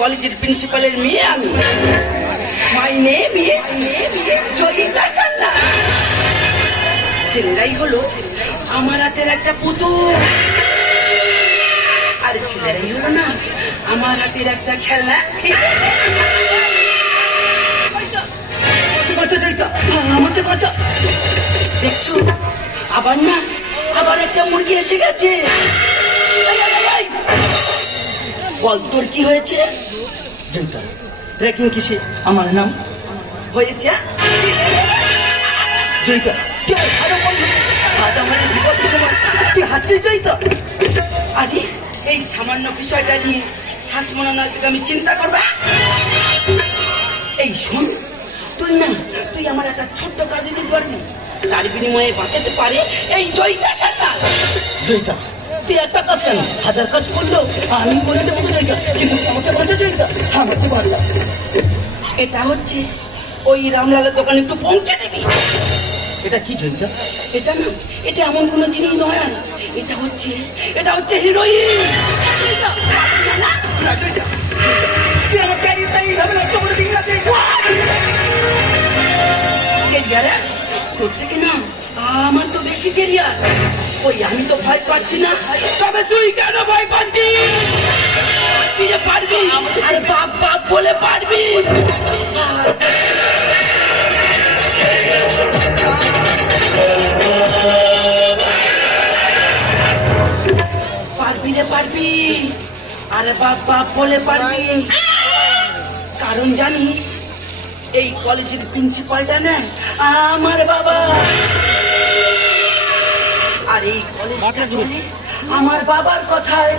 কলেজের প্রিন্সিপালের মেয়ে আমি। My name is Joyita Sanyal. ছেলেরাই হলো আমার হাতের একটা পুতুল, আর ছেলেরাই হলো না আমার হাতের একটা খেলনা। বাঁচা জয়িতা, আমাকে বাঁচা। দেখছো আবার না, আবার একটা মুরগি এসে গেছে। বল তোর কি হয়েছে? জয়িতা ট্রেকিং কিসে আমার নাম হয়েছে? জয়িতা আজ আমার বিপদের সময় তুই হাসছিস জয়িতা? আরে এই সামান্য বিষয়টা নিয়ে হাসবো না, নয় তোকে আমি চিন্তা করবে। এই শোন, তুই না তুই আমার একটা ছোট্ট কাজ দিতে পারবি, তার বিনিময়ে বাঁচাতে পারে এই জয়িতা সান্যাল। জয়িতা তুই একটা কাজ কেন, হাজার কাজ করলেও আমি করে দেবো জয়িতা, কিন্তু আমাকে বাঁচা জয়িতা, আমাকে বাঁচা। এটা হচ্ছে ওই রামলালের দোকানে একটু পৌঁছে দিবি। এটা কি জয়িতা? এটা না, এটা এমন কোনো জিনিস নয়, এটা হচ্ছে হিরোইন। তুই আমার ক্যারিয়ারটা এইভাবে নষ্ট করে দিই না ক্যারিয়ারে তোর থেকে না, আমার তো বেশি ক্যারিয়ার। ওই আমি তো ভয় পাচ্ছি না, তবে তুই কেন ভয় পাচ্ছিস? পারবি, আরে বাপ বাপ বলে পারবি। পারবি রে পারবি, আরে বাপ বাপ বলে পারবি। কারণ জানিস এই কলেজের প্রিন্সিপালটা না আমার বাবা, আর এই কলেজটা চলে আমার বাবার কথায়।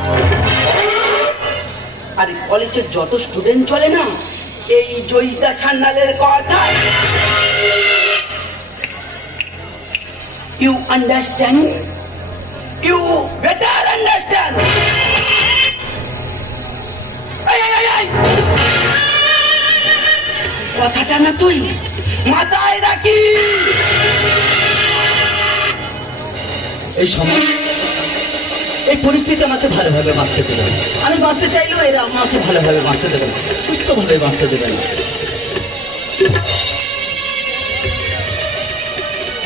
আর এই কলেজের যত স্টুডেন্ট চলে না এই জয়িতা সান্যালের কথায়। You understand? You better understand? কথাটা না তুই মাথায় রাখি। এই সময় এই পরিস্থিতি আমাকে ভালোভাবে বাঁচতে দেবে। আমি বাঁচতে চাইলেও এরা আমাকে ভালোভাবে বাঁচতে দেবে না, সুস্থভাবে বাঁচতে দেবে না।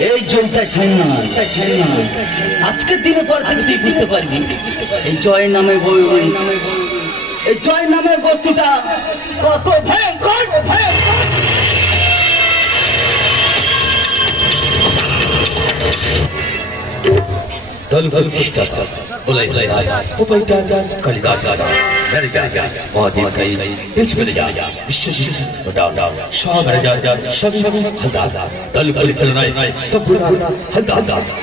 এই জয়িতা সান্যাল, আজকের দিনের পর থেকে তুই বুঝতে পারবি এই জয় নামে বই, এই জয় নামের বস্তুটা কত ভয়ঙ্কর। दल दल पुष्टा बुलाई बुलाई उपैता कालिदास मेरे क्या महादेव कई बीच में जा विश्व डाउन डाउन सब जा सब हल्दा दल बलि चलना सब हल्दा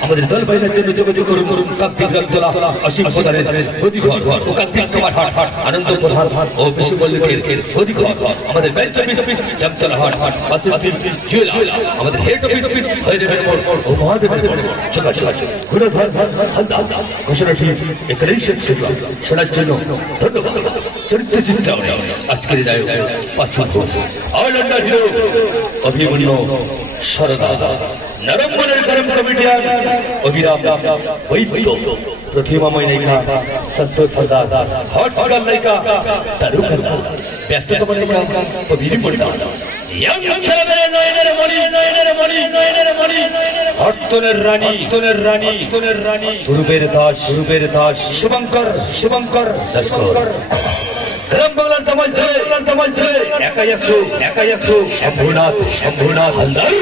আমাদের দল বাইরের জন্য যোগাযোগ করুন কার্তিক রক্তলা অসীম প্রধানের অধিঘর ও কার্তিক কুমার হাট আনন্দ প্রধান ও বিশ্ব বল্লভের অধিঘর আমাদের বেঞ্চ অফিস জামতলা হাট বাসুদেব জুয়েলা আমাদের হেড অফিস হরিদেবের মোড় ও মহাদেবের মোড় যোগাযোগ ঘুরে হলদা ঘোষণাটি এখানেই শেষ করলাম। শোনার জন্য ধন্যবাদ। চরিত্র চিন্তামণি আজকের নায়ক পাঁচু ঘোষ, অলরাউন্ডার হিরো অভিমন্যু সরদা, নরম্বরের গরম কমেডিয়ান অভিরাম বৈদ্য, প্রতিমাময় নায়িকা সন্তোষ সরদার, হট স্টার নায়িকা তারুকা, ব্যস্ততম নায়িকা অভিরি পরিণা, ছেলেমেয়ের নয়নের মণি হর্তনের রানী ধ্রুবের দাস শুভঙ্কর দাসকর, গ্রাম বাংলার দামাল ছেলে একাই একশো শম্ভুনাথ হালদার